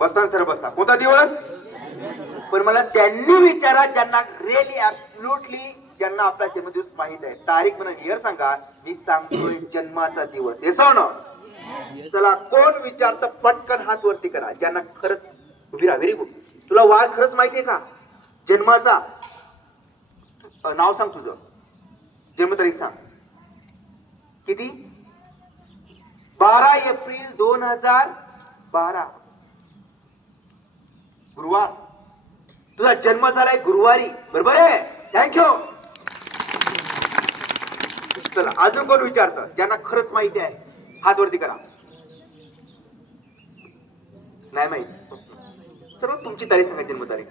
बसा सर बसा. कोणता दिवस? पण मला त्यांनी विचारा ज्यांना रिअली ऍब्सोल्युटली ज्यांना आपला जन्मदिवस माहित आहे. तारीख म्हणून इयर सांगा. मी सांगतोय जन्माचा दिवस. येस ना? चला कोण विचारतं पटकन हात वरती करा ज्यांना खरंच. उभी राहा. Very good. तुला वार खरंच माहितीये का जन्माचा? नाव सांग तुझं. जन्मतारीख सांग. किती? 12 एप्रिल 2012 गुरुवार. तुझा जन्म झालाय गुरुवारी. बरोबर आहे. थँक्यू. चला अजून कोण विचारतं ज्यांना खरंच माहिती आहे? हात वरती करा. नाही माहिती? सर्व तुमची तारीख सांगा. जन्मतारीख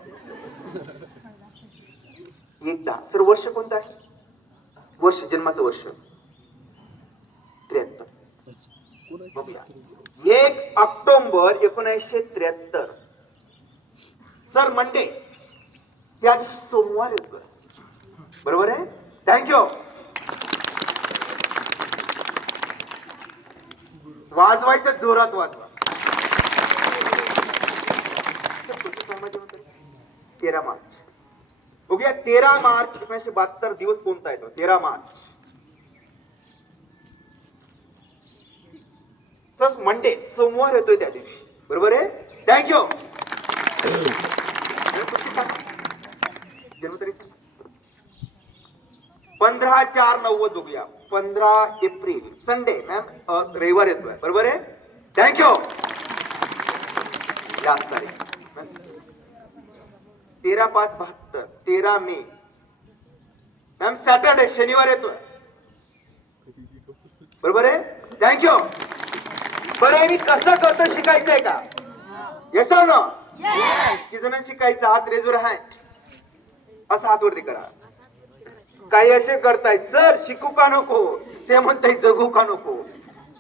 एकदा. सर वर्ष कोणतं आहे? वर्ष जन्माचं वर्ष 73. 1 ऑक्टोबर 1973. Sir Monday. त्या दिवशी सोमवार येतोय. बरोबर आहे. थँक्यू. वाजवायचं जोरात वाजवा. 13 मार्च. बघूया 13 मार्च 1972 दिवस कोणता येतो? 13 मार्च. सर मंडे सोमवार येतोय त्या दिवशी. बरोबर आहे. थँक्यू. जन्मतारीख 15/4/90. बघूया. 15 एप्रिल संडे मॅम रविवार येतोय. बरोबर आहे. थँक्यू. लास्ट तारीख 13/5/72. 13 मे मॅम सॅटर्डे शनिवार येतोय. बरोबर आहे. थँक्यू. बरं मी कसं करतो शिकायचंय का? येस ना? किती जण शिकायचं? हात रेजूर आहे. असं हात वरती करा. काही असे करताय सर शिकू का नको? ते म्हणताय जगू का नको?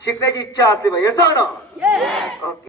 शिकण्याची इच्छा असते बाई. येस ना? ओके.